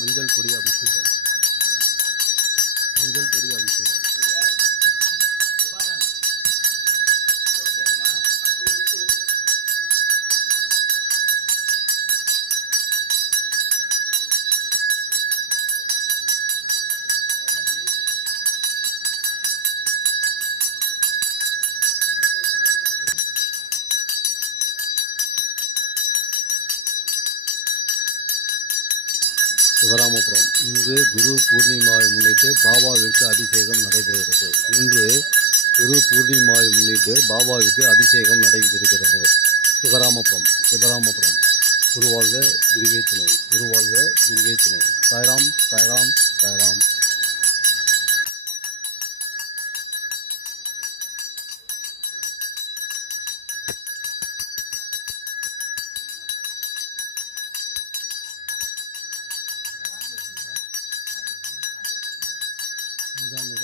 மஞ்சள் பொடி அபிஷேகம். மஞ்சள் பொடி அபிஷேகம். சிவராமபுரம். இன்று குரு பூர்ணிமாவை முன்னிட்டு பாபாவிற்கு அபிஷேகம் நடைபெறுகிறது. இன்று குரு பூர்ணிமாவை முன்னிட்டு பாபாவிற்கு அபிஷேகம் நடைபெறுகிறது. சிவராமபுரம். குருவாழ்க குருவே துணை. குருவாழ்க குருவே துணை. சாய்ராம் சாய்ராம் சாய்ராம்.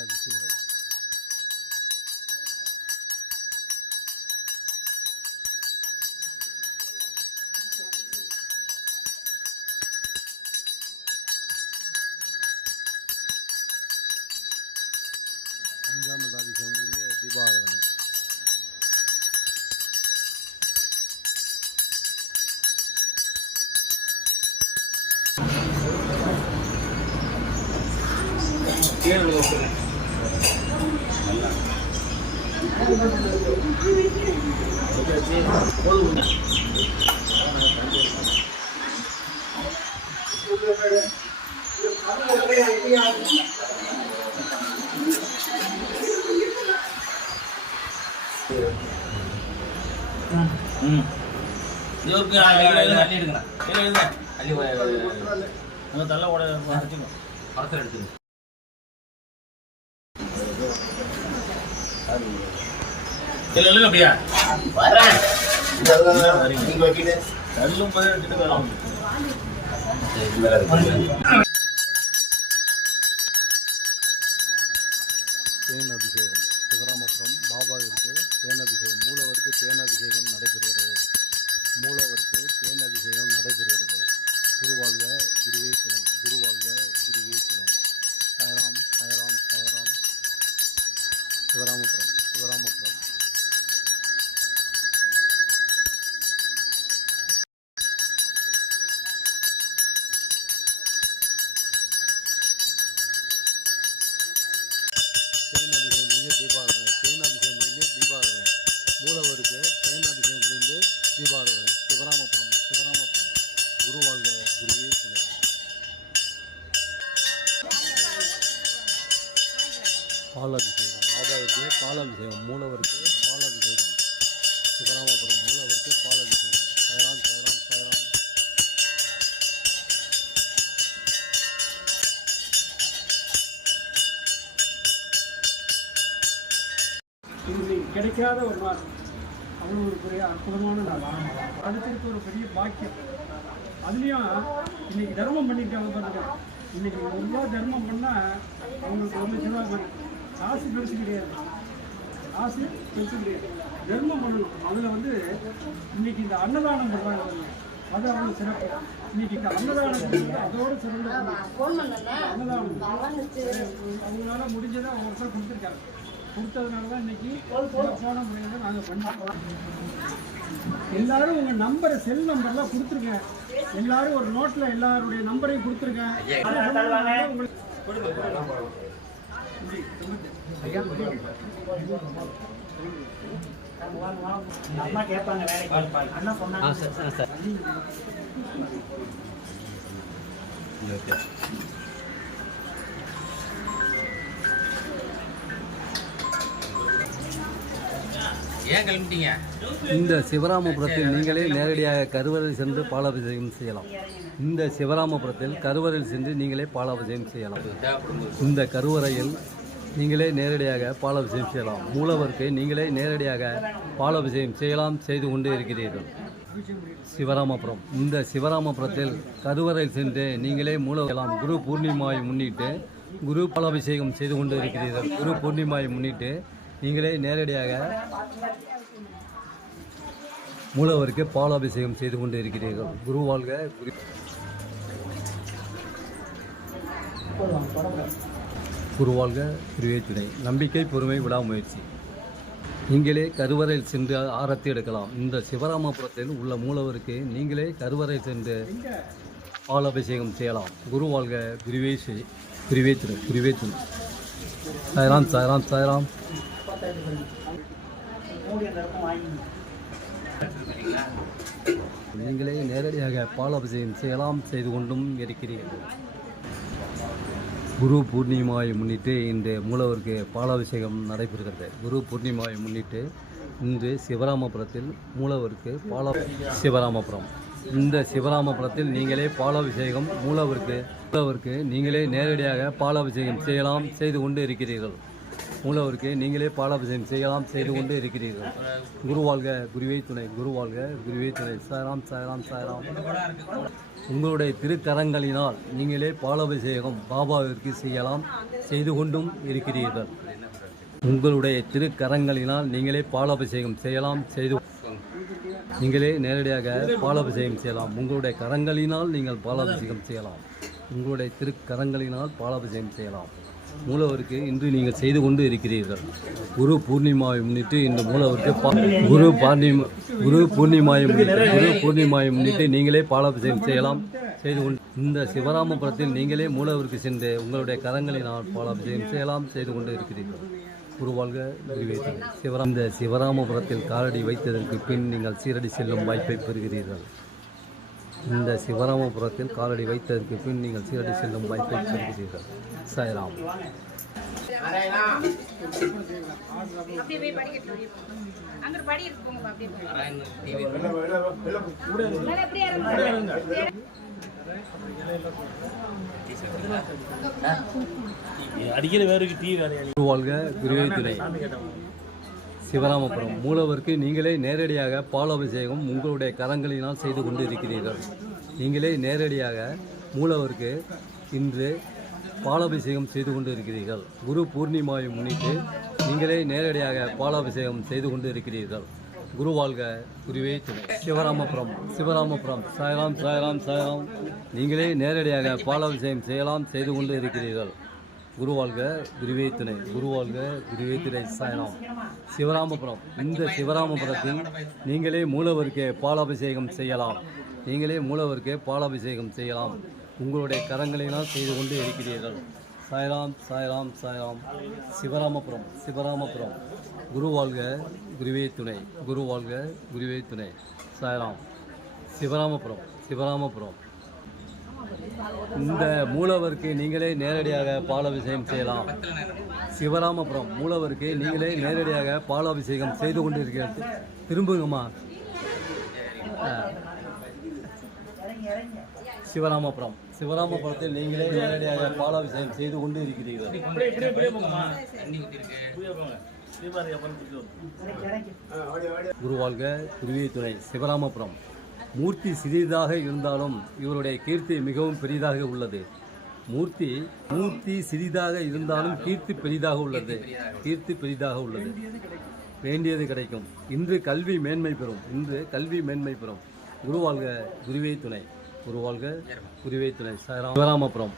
அபிஷேகம். அஞ்சாவது அபிஷேகம் முடிஞ்சு தீபாராதனை. அப்படியா தேன் அபிஷேகம். சிவராமபுரம் பாபாவிற்கு தேன் அபிஷேகம். மூலவருக்கு தேன் அபிஷேகம் நடைபெறுகிறது. குருவாழ்க குருவே துணை. குருவாழ்க குருவே துணை. சாய்ராம் சாய்ராம் சாய்ராம். சிவராமபுரம். தேன் அபிஷேகம் முடிஞ்சு தீபாராதனை. மூலவருக்கு தேன் அபிஷேகம் முடிந்து தீபாராதனை. சிவராமபுரம். குருவாழ்க குருவே துணை. பாலாபிஷேகம். பாபாவிற்கு பாலாபிஷேகம். மூலவருக்கு பாலாபிஷேகம். சிவராமபுரம். மூலவருக்கு பாலாபிஷேகம். சாய்ராம் சாய்ராம் சாய்ராம். இன்னைக்கு கிடைக்காத ஒரு நாள், அவ்வளோ ஒரு பெரிய அற்புதமான நாள், அடுத்திருக்க ஒரு பெரிய பாக்கியம். அதுலேயும் இன்னைக்கு தர்மம் பண்ணியிருக்காங்க பாருங்க. இன்னைக்கு ஒரு ரூபா தர்மம் பண்ணால் அவங்களுக்கு 1,00,000 ரூபா மாதிரி. காசு பெருசு கிடையாது, தர்மம் பண்ணணும். அதில் வந்து இன்னைக்கு இந்த அன்னதானம் பண்ணுறாங்க பாருங்க, அது அவ்வளோ சிறப்பு. இன்னைக்கு இந்த அன்னதானம் அதோடு சிறந்த அன்னதானம் அவங்களால முடிஞ்சதை ஒவ்வொருத்தர் கொடுத்துருக்காங்க. கொடுத்ததுனால தான் இன்னைக்கு சிறப்பான முறையில் நாங்கள் பண்ணிருக்கோம். எல்லாரும் உங்கள் நம்பரை, செல் நம்பர்லாம் கொடுத்துருங்க. எல்லாரும் ஒரு நோட்டில் எல்லாருடைய நம்பரையும் கொடுத்துருங்க. அம்மா கேட்பாங்க வேலைக்கு அண்ணா சொன்னாங்க. ஏன் கிளம்பிட்டீங்க? இந்த சிவராமபுரத்தில் நீங்களே நேரடியாக கருவறையில் சென்று பாலாபிஷேகம் செய்யலாம். இந்த சிவராமபுரத்தில் கருவறையில் சென்று நீங்களே பாலாபிஷேகம் செய்யலாம். இந்த கருவறையில் நீங்களே நேரடியாக பாலாபிஷேகம் செய்யலாம். மூலவருக்கு நீங்களே நேரடியாக பாலாபிஷேகம் செய்யலாம், செய்து கொண்டே இருக்கிறீர்கள். சிவராமபுரம். இந்த சிவராமபுரத்தில் கருவறையில் சென்று நீங்களே மூலம் குரு பூர்ணிமாவை முன்னிட்டு குரு பாலாபிஷேகம் செய்து கொண்டு இருக்கிறீர்கள். குரு பூர்ணிமாவை முன்னிட்டு நீங்களே நேரடியாக மூலவருக்கு பாலாபிஷேகம் செய்து கொண்டு இருக்கிறீர்கள். குருவாழ்க குரு. குருவாழ்க குருவே துணை. நம்பிக்கை, பொறுமை, விடாமுயற்சி. நீங்களே கருவறையில் சென்று ஆரத்தி எடுக்கலாம். இந்த சிவராமபுரத்தில் உள்ள மூலவருக்கு நீங்களே கருவறை சென்று பாலாபிஷேகம் செய்யலாம். குருவாழ்க குருவே துணை. குருவே துணை. சாய்ராம் சாய்ராம் சாய்ராம். நீங்களே நேரடியாக பாலாபிஷேகம் செய்யலாம், செய்து கொண்டும் இருக்கிறீர்கள். குரு பூர்ணிமாவை முன்னிட்டு இன்று மூலவருக்கு பாலாபிஷேகம் நடைபெறுகிறது. குரு பூர்ணிமாவை முன்னிட்டு இன்று சிவராமபுரத்தில் மூலவருக்கு சிவராமபுரம். இந்த சிவராமபுரத்தில் நீங்களே பாலாபிஷேகம் மூலவருக்கு நீங்களே நேரடியாக பாலாபிஷேகம் செய்யலாம், செய்து கொண்டு இருக்கிறீர்கள். மூலவருக்கு நீங்களே பாலாபிஷேகம் செய்யலாம், செய்து கொண்டு இருக்கிறீர்கள். குருவாழ்க குருவே துணை. குருவாழ்க குருவே துணை. சாய்ராம் சாய்ராம் சாய்ராம். உங்களுடைய திருக்கரங்களினால் நீங்களே பாலாபிஷேகம் பாபாவிற்கு செய்யலாம், செய்து கொண்டும் இருக்கிறீர்கள். உங்களுடைய திருக்கரங்களினால் நீங்களே பாலாபிஷேகம் செய்யலாம், நீங்களே நேரடியாக பாலாபிஷேகம் செய்யலாம். உங்களுடைய கரங்களினால் நீங்கள் பாலாபிஷேகம் செய்யலாம். உங்களுடைய திருக்கரங்களினால் பாலாபிஷேகம் செய்யலாம். மூலவருக்கு இன்று நீங்கள் செய்து கொண்டு இருக்கிறீர்கள். குரு பூர்ணிமாவை முன்னிட்டு இந்த மூலவருக்கு குரு பூர்ணிமாவை முன்னிட்டு நீங்களே பாலாபிஷேகம் செய்யலாம், செய்து கொண்டு இந்த சிவராமபுரத்தில் நீங்களே மூலவருக்கு சென்று உங்களுடைய கரங்களினால் பாலாபிஷேகம் செய்யலாம், செய்து கொண்டு இருக்கிறீர்கள். குருவாழ்க குருவே துணை. இந்த சிவராமபுரத்தில் காலடி வைத்ததற்கு பின் நீங்கள் சீரடி செல்லும் வாய்ப்பை பெறுகிறீர்கள். இந்த சிவராமபுரத்தில் காலடி வைத்ததற்கு பின் நீங்கள் சீரடி செல்லும் வாய்ப்பை பெறுகிறீர்கள். சாய்ராம். குருவாழ்க குருவே துணை. சிவராமபுரம் மூலவருக்கு நீங்களே நேரடியாக பாலாபிஷேகம் உங்களுடைய கரங்களினால் செய்து கொண்டு இருக்கிறீர்கள். நீங்களே நேரடியாக மூலவருக்கு இன்று பாலாபிஷேகம் செய்து கொண்டு இருக்கிறீர்கள். குரு பூர்ணிமாவை முன்னிட்டு நீங்களே நேரடியாக பாலாபிஷேகம் செய்து கொண்டு இருக்கிறீர்கள். குருவாழ்க குருவே துணை. சிவராமபுரம். சாய்ராம் சாய்ராம் சாய்ராம். நீங்களே நேரடியாக பாலாபிஷேகம் செய்யலாம், செய்து கொண்டு இருக்கிறீர்கள். குருவாழ்க குருவே துணை. குருவாழ்க குருவே துணை. சாய்ராம். சிவராமபுரம். இந்த சிவராமபுரத்தில் நீங்களே மூலவருக்கு பாலாபிஷேகம் செய்யலாம். நீங்களே மூலவருக்கு பாலாபிஷேகம் செய்யலாம். உங்களுடைய கரங்களினால் செய்து கொண்டு இருக்கிறீர்கள். சாய்ராம் சாய்ராம் சாய்ராம். சிவராமபுரம். குருவாழ்க குருவே துணை. குருவாழ்க குருவே துணை. சாய்ராம். சிவராமபுரம். இந்த மூலவருக்கு நீங்களே நேரடியாக பாலாபிஷேகம் செய்யலாம். சிவராமபுரம் மூலவருக்கு நீங்களே நேரடியாக பாலாபிஷேகம் செய்து கொண்டு இருக்கிறது. திரும்புங்கம்மா. சிவராமபுரத்தில் நீங்களே நேரடியாக பாலாபிஷேகம் செய்து கொண்டு இருக்கிறீர்கள். குருவாழ்க குருவே துணை. சிவராமபுரம். மூர்த்தி சிறிதாக இருந்தாலும் இவருடைய கீர்த்தி மிகவும் பெரிதாக உள்ளது. மூர்த்தி சிறிதாக இருந்தாலும் கீர்த்தி பெரிதாக உள்ளது. வேண்டியது கிடைக்கும். இன்று கல்வி மேன்மை பெறும். குருவாழ்க குருவே துணை. குருவாழ்க குருவே துணை. சிவராமபுரம்.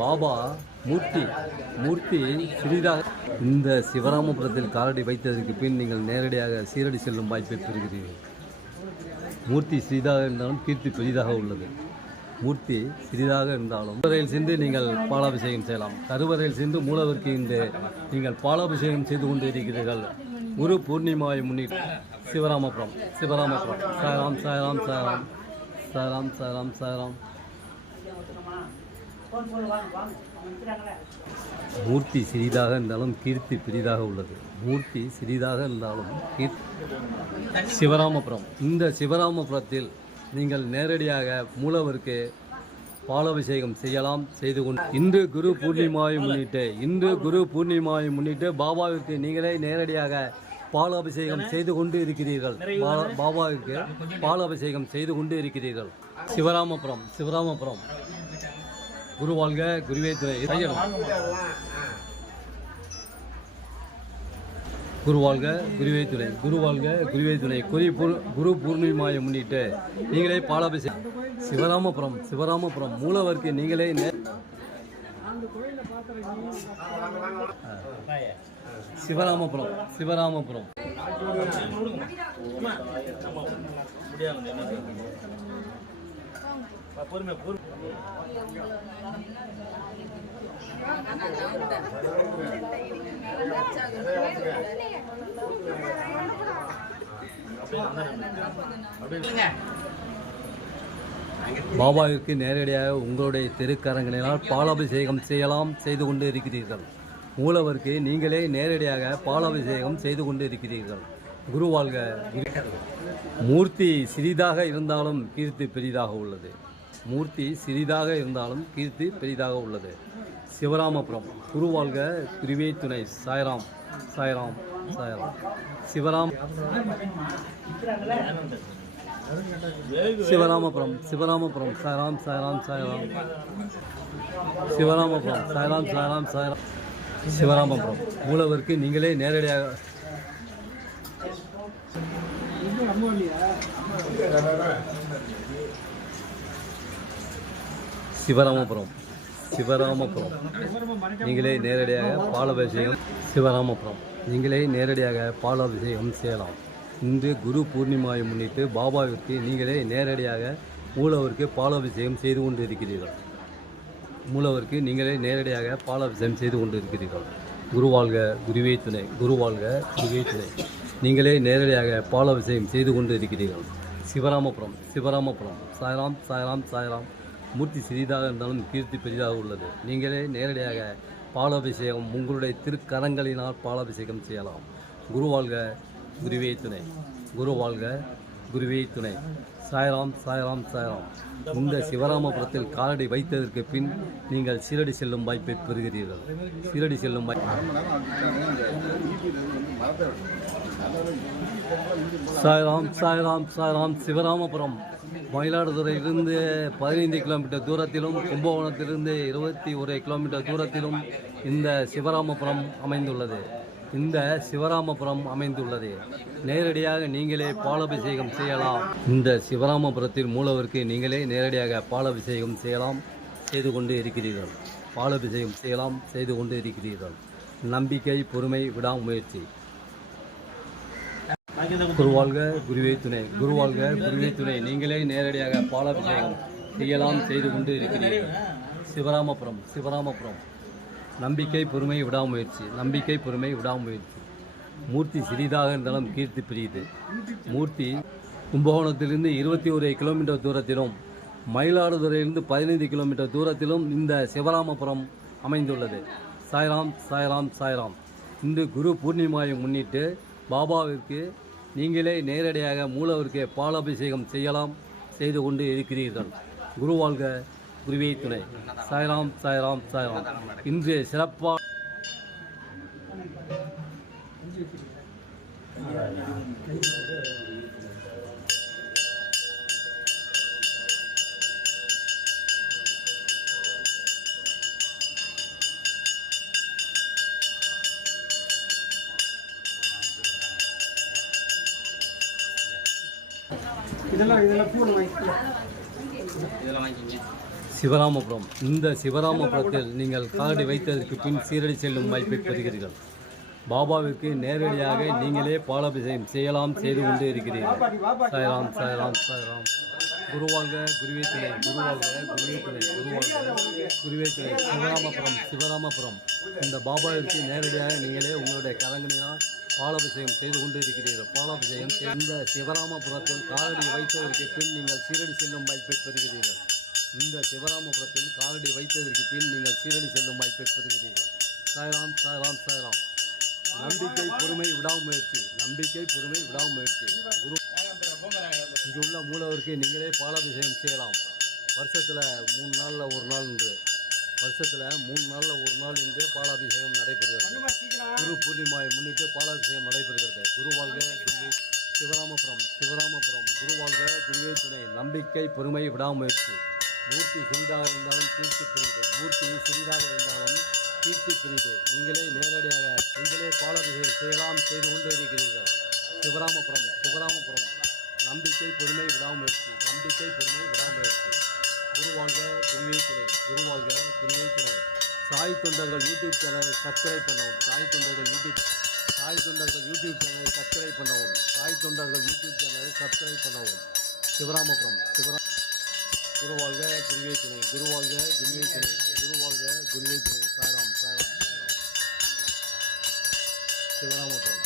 பாபா மூர்த்தி சிறிதாக. இந்த சிவராமபுரத்தில் காலடி வைத்ததற்கு பின் நீங்கள் நேரடியாக சீரடி செல்லும் வாய்ப்பை பெறுகிறீர்கள். மூர்த்தி சிறிதாக இருந்தாலும் கீர்த்தி பெரிதாக உள்ளது. மூர்த்தி சிறிதாக இருந்தாலும் கருவறையில் சென்று நீங்கள் பாலாபிஷேகம் செய்யலாம். கருவறையில் சென்று மூலவருக்கு இன்று நீங்கள் பாலாபிஷேகம் செய்து கொண்டு இருக்கிறீர்கள். குரு பூர்ணிமாவை முன்னிட்டு சிவராமபுரம். சாய்ராம் சாய்ராம் சாய்ராம். சாய்ராம் சாய்ராம் சாய்ராம். மூர்த்தி சிறிதாக இருந்தாலும் கீர்த்தி பெரிதாக உள்ளது. சிவராமபுரம். இந்த சிவராமபுரத்தில் நீங்கள் நேரடியாக மூலவருக்கு பாலாபிஷேகம் செய்யலாம், செய்து கொண்டு இன்று குரு பூர்ணிமாவை முன்னிட்டு பாபாவிற்கு நீங்களே நேரடியாக பாலாபிஷேகம் செய்து கொண்டு இருக்கிறீர்கள். பாபாவிற்கு பாலாபிஷேகம் செய்து கொண்டு இருக்கிறீர்கள். சிவராமபுரம். குருவாழ்க குருவே துணை. குருவாழ்க குருவே துணை, குருவாழ்க குருவே துணை. குரு பூர்ணிமாயை முன்னிட்டு நீங்களே பாலாபிஷேகம். சிவராமபுரம் மூலவருக்கு நீங்களே சிவராமபுரம் பாபாவிற்கு நேரடியாக உங்களுடைய திருக்கரங்களினால் பாலாபிஷேகம் செய்து கொண்டு இருக்கிறீர்கள். மூலவருக்கு நீங்களே நேரடியாக பாலாபிஷேகம் செய்து கொண்டு இருக்கிறீர்கள். குருவாழ்க. மூர்த்தி சிறிதாக இருந்தாலும் கீர்த்தி பெரிதாக உள்ளது. சிவராமபுரம். குருவாழ்க குருவே துணை. சாய்ராம். சிவராமபுரம். சாய்ராம். சிவராமபுரம் மூலவருக்கு நீங்களே நேரடியாக சிவராமபுரம் நீங்களே நேரடியாக பாலாபிஷேகம் செய்யலாம். இன்று குரு பூர்ணிமாவை முன்னிட்டு பாபாவிற்கு நீங்களே நேரடியாக மூலவருக்கு பாலாபிஷேகம் செய்து கொண்டு இருக்கிறீர்கள். குருவாழ்க குருவே துணை. நீங்களே நேரடியாக பாலாபிஷேகம் செய்து கொண்டு இருக்கிறீர்கள். சிவராமபுரம். சாய்ராம். மூர்த்தி சிறிதாக இருந்தாலும் கீர்த்தி பெரிதாக உள்ளது. நீங்களே நேரடியாக பாலாபிஷேகம் உங்களுடைய திருக்கரங்களினால் பாலாபிஷேகம் செய்யலாம். குருவாழ்க குருவே துணை. சாய்ராம். இந்த சிவராமபுரத்தில் காலடி வைத்ததற்கு பின் நீங்கள் சீரடி செல்லும் வாய்ப்பை பெறுகிறீர்கள். சாய்ராம். சிவராமபுரம் மயிலாடுதுறையிலிருந்து 15 கிலோமீட்டர் தூரத்திலும், கும்பகோணத்திலிருந்து 21 கிலோமீட்டர் தூரத்திலும் இந்த சிவராமபுரம் அமைந்துள்ளது. நேரடியாக நீங்களே பாலாபிஷேகம் செய்யலாம். இந்த சிவராமபுரத்தில் மூலவருக்கு நீங்களே நேரடியாக பாலாபிஷேகம் செய்து கொண்டு இருக்கிறீர்கள். நம்பிக்கை, பொறுமை, விடாமுயற்சி. குருவாழ்க குருவே துணை. நீங்களே நேரடியாக பாலாபிஷேகம் செய்து கொண்டு இருக்கிறீர்கள். சிவராமபுரம். நம்பிக்கை, பொறுமை, விடாமுயற்சி. மூர்த்தி சிறிதாக இருந்தாலும் கீர்த்தி பெரியது. மூர்த்தி கும்பகோணத்திலிருந்து 21 கிலோமீட்டர் தூரத்திலும், மயிலாடுதுறையிலிருந்து 15 கிலோமீட்டர் தூரத்திலும் இந்த சிவராமபுரம் அமைந்துள்ளது. சாய்ராம். இன்று குரு பூர்ணிமாவை முன்னிட்டு பாபாவிற்கு நீங்களே நேரடியாக மூலவருக்கு பாலாபிஷேகம் செய்து கொண்டு இருக்கிறீர்கள். குருவாழ்க குருவே துணை. சாய்ராம். இன்று சிறப்பாக சிவராமபுரம். இந்த சிவராமபுரத்தில் நீங்கள் காலடி வைத்ததற்கு பின் சீரடி செல்லும் வாய்ப்பை பெறுகிறீர்கள். பாபாவிற்கு நேரடியாக நீங்களே பாலாபிஷேகம் செய்து கொண்டு இருக்கிறீர்கள். சாய்ராம். குருவாழ்க குருவே துணை. சிவராமபுரம். இந்த பாபாவிற்கு நேரடியாக நீங்களே உங்களுடைய கரங்களினால் பாலாபிஷேகம் செய்து கொண்டு இருக்கிறீர்கள். இந்த சிவராமபுரத்தில் காலடி வைத்ததற்கு பின் நீங்கள் சீரடி செல்லும் வாய்ப்பை பெறுகிறீர்கள். சாய்ராம். நம்பிக்கை, பொறுமை, விடாமுயற்சி. இங்குள்ள மூலவருக்கு நீங்களே பாலாபிஷேகம் செய்யலாம். வருஷத்தில் 3 நாளில் ஒரு நாள் இன்று பாலாபிஷேகம் நடைபெறுகிறது. குரு பூர்ணிமாவை முன்னிட்டு பாலாபிஷேகம் நடைபெறுகிறது. குருவாழ்க சிவராமபுரம். குருவாழ்க குருவே துணை. நம்பிக்கை, பொறுமை, விடாமுயற்சி. மூர்த்தி சிறிதாக இருந்தாலும் கீர்த்தி புரிது நீங்களே நேரடியாக நீங்களே பாலாபிஷேகம் செய்யலாம் செய்து கொண்டே இருக்கிறீர்கள். சிவராமபுரம் நம்பிக்கை பொறுமை விடாமுயற்சி குருவாழ்க குருவே துணை சாய் தொண்டர்கள் யூடியூப் சேனலை சப்ஸ்கிரைப் பண்ணவும் சாய் தொண்டர்கள் யூடியூப் சேனலை சப்ஸ்கிரைப் பண்ணவும் சிவராமபுரம் குருவாழ்க குருவே துணை சாய்ராம் சிவராமபுரம்.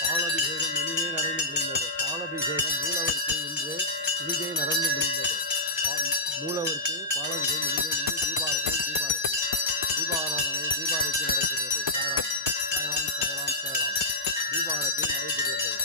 பாலாபிஷேகம் இனிதே நடந்து முடிந்தது. பாலாபிஷேகம் மூலவருக்கு இன்று இனிதே நடந்து முடிந்தது. மூலவருக்கு பாலாபிஷேகம் இனிதே முடிந்து தீபாராதனை நடைபெறுகிறது. சாய்ராம் தீபாராதனை நடைபெறுகிறது.